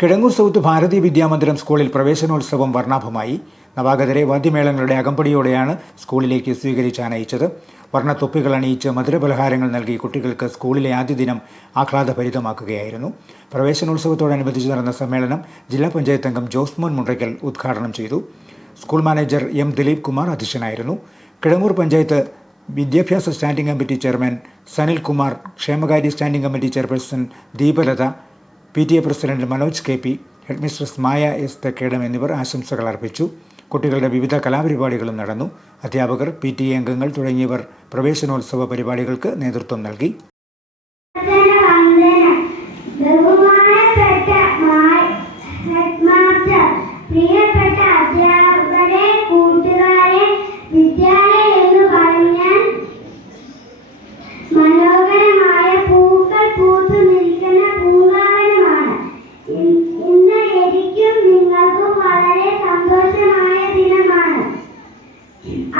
Kizhangur south ഭാരതീയ വിദ്യാമന്ദിരം സ്കൂളിൽ പ്രവേശനോത്സവം വർണ്ണാഭമായി. നവാഗതരെ വാദ്യമേളങ്ങളുടെ അകമ്പടിയോടെയാണ് സ്കൂളിലേക്ക് സ്വീകരിച്ചാനയിച്ചത്. വർണ്ണത്തൊപ്പികൾ അണിയിച്ച് മധുരപലഹാരങ്ങൾ നൽകി കുട്ടികൾക്ക് സ്കൂളിലെ ആദ്യ ദിനം ആഹ്ലാദഭരിതമാക്കുകയായിരുന്നു. പ്രവേശനോത്സവത്തോടനുബന്ധിച്ച് നടന്ന സമ്മേളനം ജില്ലാ പഞ്ചായത്ത് അംഗം ജോസ്മോൻ മുണ്ടയ്ക്കൽ ഉദ്ഘാടനം ചെയ്തു. School manager M Dileep Kumar അധ്യക്ഷനായിരുന്നു. കിഴങ്ങൂർ പഞ്ചായത്ത് വിദ്യാഭ്യാസ സ്റ്റാൻഡിംഗ് കമ്മിറ്റി ചെയർമാൻ സനിൽകുമാർ, ക്ഷേമകാര്യ standing committee chairperson Deepalatha, PTA president Manoj KP, headmistress Maya S Thekkedam എന്നിവർ ആശംസകൾ അർപ്പിച്ചു. കുട്ടികളുടെ വിവിധ കലാപരിപാടികളും നടന്നു. അധ്യാപകർ, PTA അംഗങ്ങൾ തുടങ്ങിയവർ പ്രവേശനോത്സവ പരിപാടികൾക്ക് നേതൃത്വം നൽകി.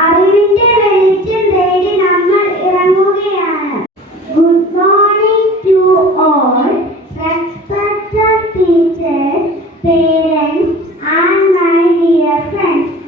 അറിവിന്റെ വെളിച്ചം തേടി നമ്മൾ ഇറങ്ങുകയാണ്. Good morning to all respected teachers, parents and my dear friends.